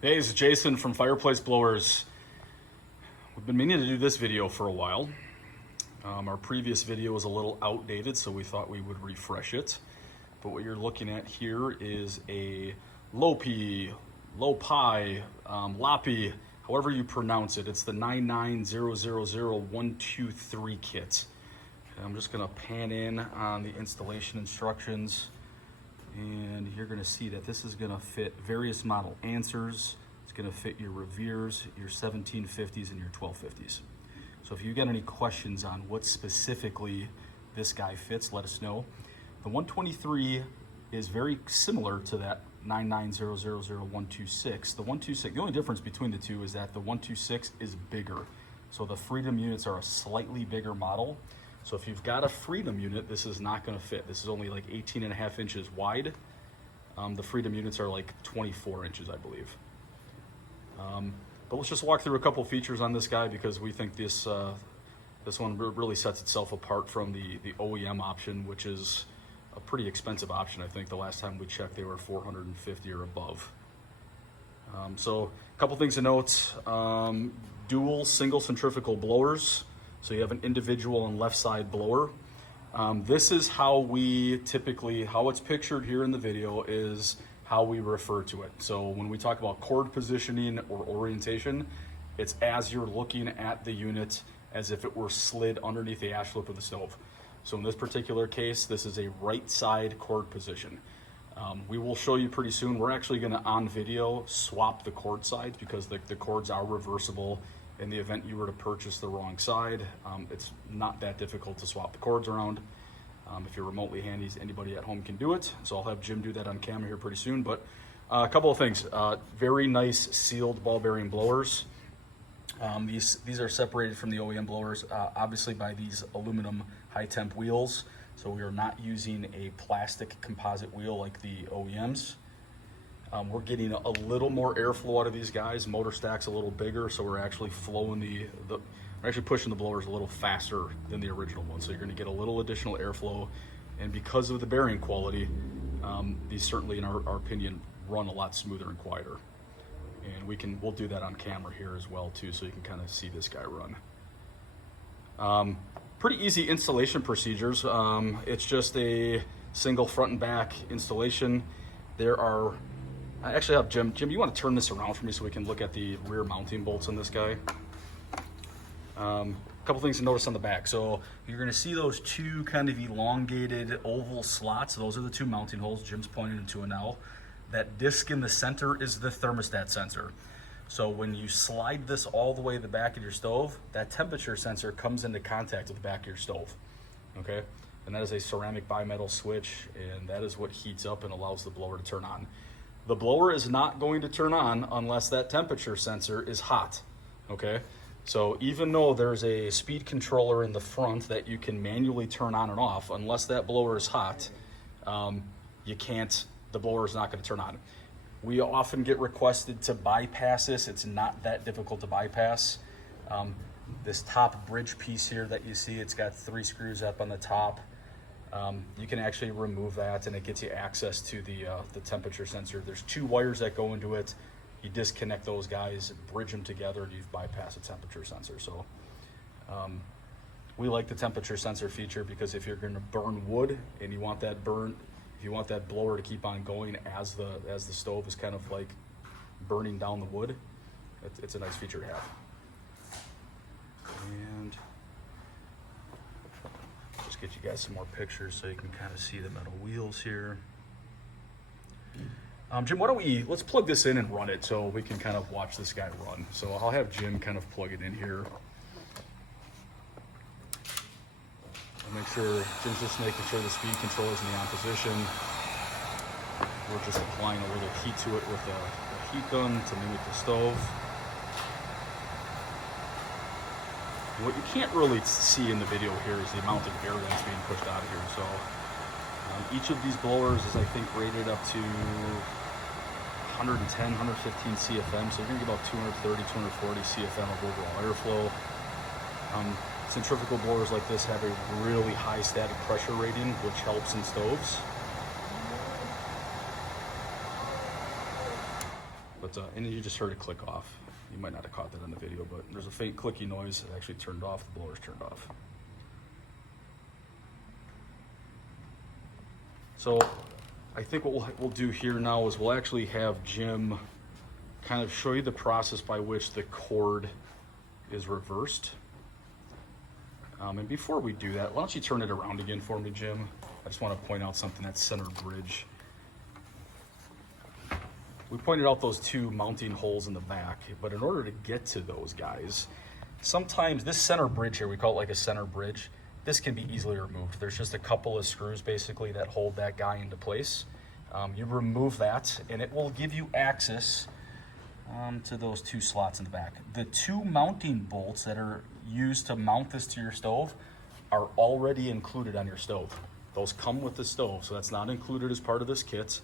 Hey, this is Jason from Fireplace Blowers. We've been meaning to do this video for a while. Our previous video was a little outdated, so we thought we would refresh it. But what you're looking at here is a Lopi, Lopi, however you pronounce it. It's the 9900123 kit. And I'm just gonna pan in on the installation instructions. And you're gonna see that this is gonna fit various model Answers. It's gonna fit your Reveres, your 1750s, and your 1250s. So if you got any questions on what specifically this guy fits, let us know. The 123 is very similar to that 9900126. The 126, the only difference between the two is that the 126 is bigger. So the Freedom units are a slightly bigger model. So if you've got a Freedom unit, this is not gonna fit. This is only like 18.5 inches wide. The Freedom units are like 24 inches, I believe. But let's just walk through a couple features on this guy because we think this one really sets itself apart from the OEM option, which is a pretty expensive option. I think the last time we checked, they were $450 or above. So a couple things to note, dual single centrifugal blowers. So you have an individual and left side blower. This is how we typically, how it's pictured here in the video is how we refer to it. So when we talk about cord positioning or orientation, it's as you're looking at the unit as if it were slid underneath the ash flip of the stove. So in this particular case, this is a right side cord position. We will show you pretty soon. We're actually gonna, on video, swap the cord sides because the cords are reversible. In the event you were to purchase the wrong side, it's not that difficult to swap the cords around. If you're remotely handy, anybody at home can do it. So I'll have Jim do that on camera here pretty soon. But a couple of things, very nice sealed ball bearing blowers. These are separated from the OEM blowers, obviously by these aluminum high temp wheels. So we are not using a plastic composite wheel like the OEMs. We're getting a little more airflow out of these guys. Motor stack's a little bigger, so we're actually flowing we're actually pushing the blowers a little faster than the original one. So you're gonna get a little additional airflow. And because of the bearing quality, these certainly, in our opinion, run a lot smoother and quieter. And we'll do that on camera here as well too, so you can kind of see this guy run. Pretty easy installation procedures. It's just a single front and back installation. I actually have Jim, you want to turn this around for me so we can look at the rear mounting bolts on this guy? A couple things to notice on the back. So you're going to see those two kind of elongated oval slots. Those are the two mounting holes. Jim's pointing into it now. That disc in the center is the thermostat sensor. So when you slide this all the way to the back of your stove, that temperature sensor comes into contact with the back of your stove, okay? And that is a ceramic bimetal switch, and that is what heats up and allows the blower to turn on. The blower is not going to turn on unless that temperature sensor is hot, okay? So even though there's a speed controller in the front that you can manually turn on and off, unless that blower is hot, the blower is not gonna turn on. We often get requested to bypass this. It's not that difficult to bypass. This top bridge piece here that you see, it's got 3 screws up on the top. You can actually remove that and it gets you access to the temperature sensor. There's 2 wires that go into it. You disconnect those guys, bridge them together, and you've bypassed the temperature sensor. So we like the temperature sensor feature because if you're gonna burn wood and you want that blower to keep on going as the stove is kind of like burning down the wood, it's a nice feature to have. And just get you guys some more pictures so you can kind of see the metal wheels here. Jim, let's plug this in and run it so we can kind of watch this guy run. So I'll have Jim kind of plug it in here. I'll make sure, Jim's just making sure the speed controller is in the on position. We're just applying a little heat to it with a heat gun to mimic the stove. What you can't really see in the video here is the amount of air that's being pushed out of here. So each of these blowers is, I think, rated up to 110, 115 CFM. So you're gonna get about 230, 240 CFM of overall airflow. Centrifugal blowers like this have a really high static pressure rating, which helps in stoves. But and you just heard it click off. You might not have caught that on the video, but there's a faint clicky noise. It actually turned off. The blower's turned off. So I think what we'll do here now is we'll actually have Jim kind of show you the process by which the cord is reversed. And before we do that, why don't you turn it around again for me, Jim? I just want to point out something, that center bridge. We pointed out those two mounting holes in the back, but in order to get to those guys, sometimes this center bridge here, we call it like a center bridge, this can be easily removed. There's just a couple of screws basically that hold that guy into place. You remove that and it will give you access to those two slots in the back. The two mounting bolts that are used to mount this to your stove are already included on your stove. Those come with the stove, so that's not included as part of this kit.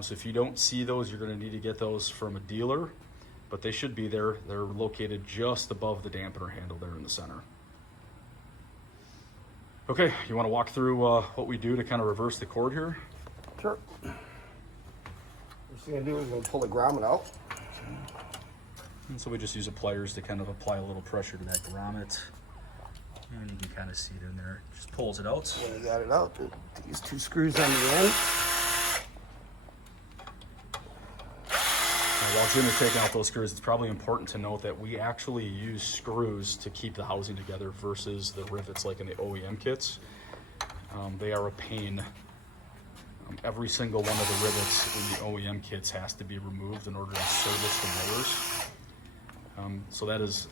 So if you don't see those, you're going to need to get those from a dealer, but they should be there. They're located just above the dampener handle there in the center. Okay, you want to walk through what we do to kind of reverse the cord here? Sure. First thing I do is I'm going to pull the grommet out. And so we just use a pliers to kind of apply a little pressure to that grommet. And you can kind of see it in there. Just pulls it out. When I got it out, these two screws on the end. While Jim is taking out those screws, it's probably important to note that we actually use screws to keep the housing together versus the rivets like in the OEM kits. They are a pain. Every single one of the rivets in the OEM kits has to be removed in order to service the blowers. So that is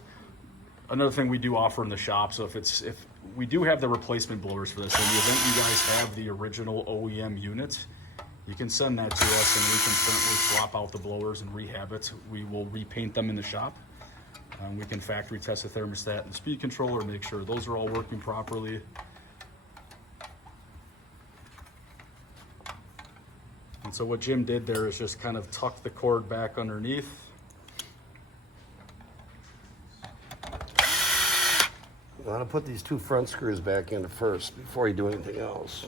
another thing we do offer in the shop. So if we do have the replacement blowers for this, in the event you guys have the original OEM unit, you can send that to us and we can certainly swap out the blowers and rehab it. We will repaint them in the shop. We can factory test the thermostat and the speed controller, make sure those are all working properly. And so what Jim did there is just kind of tuck the cord back underneath. You want to put these two front screws back in first before you do anything else.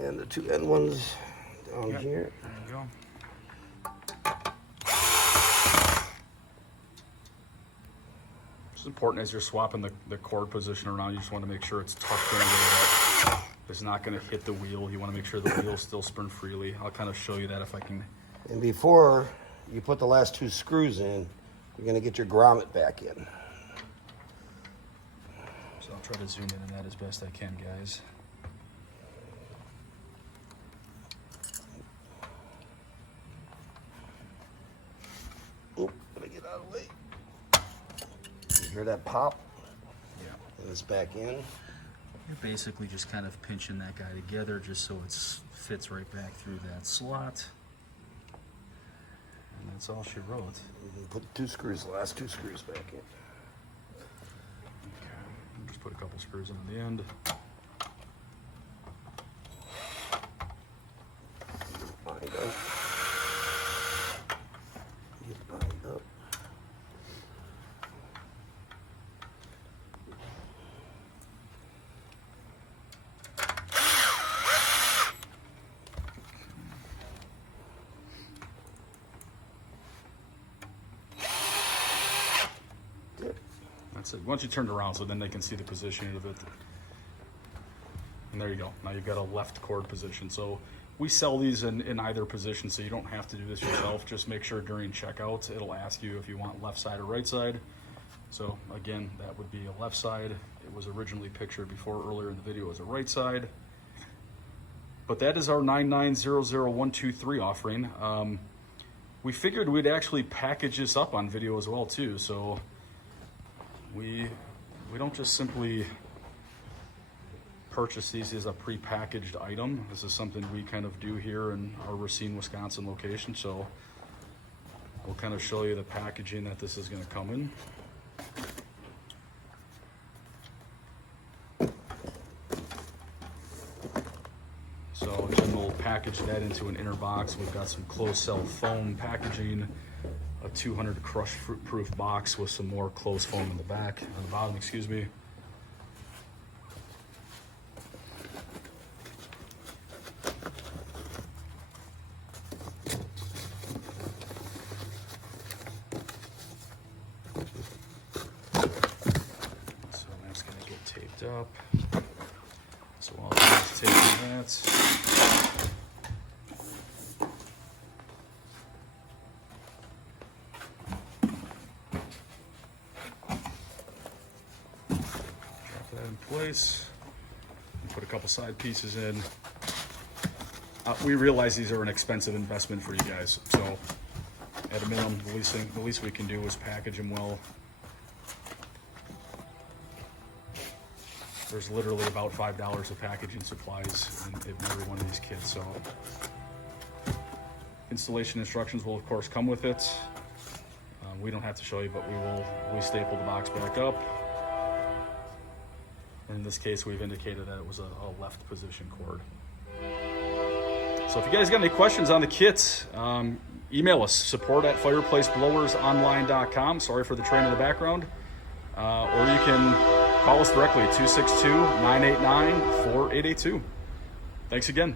And the two end ones down here. There you go. It's important as you're swapping the cord position around, you just want to make sure it's tucked in a way that it's not going to hit the wheel. You want to make sure the wheels still spin freely. I'll kind of show you that if I can. And before you put the last two screws in, you're going to get your grommet back in. So I'll try to zoom in on that as best I can, guys. Oop, gotta get out of the way. You hear that pop? Yeah. And it's back in. You're basically just kind of pinching that guy together just so it fits right back through that slot. And that's all she wrote. You put the last two screws back in. Okay, just put a couple screws in on the end. Lined up. Get lined up. That's it. Once you turn it around so then they can see the positioning of it. And there you go. Now you've got a left cord position. So we sell these in either position, so you don't have to do this yourself. Just make sure during checkout it'll ask you if you want left side or right side. So again, that would be a left side. It was originally pictured before earlier in the video as a right side. But that is our 9900123 offering. We figured we'd actually package this up on video as well too. So we don't just simply purchase these as a pre-packaged item. This is something we kind of do here in our Racine, Wisconsin location. So we'll kind of show you the packaging that this is going to come in. So Jim will package that into an inner box. We've got some closed cell foam packaging, a 200 crush proof box with some more closed foam in the back, on the bottom, excuse me. that. Drop that in place. And put a couple side pieces in. We realize these are an expensive investment for you guys, so at a minimum, the least we can do is package them well. There's literally about $5 of packaging supplies in every one of these kits. So installation instructions will of course come with it. We don't have to show you, but we staple the box back up. In this case, we've indicated that it was a left position cord. So if you guys got any questions on the kit, email us, support@fireplaceblowersonline.com. Sorry for the train in the background. Or you can call us directly at 262-989-4882. Thanks again.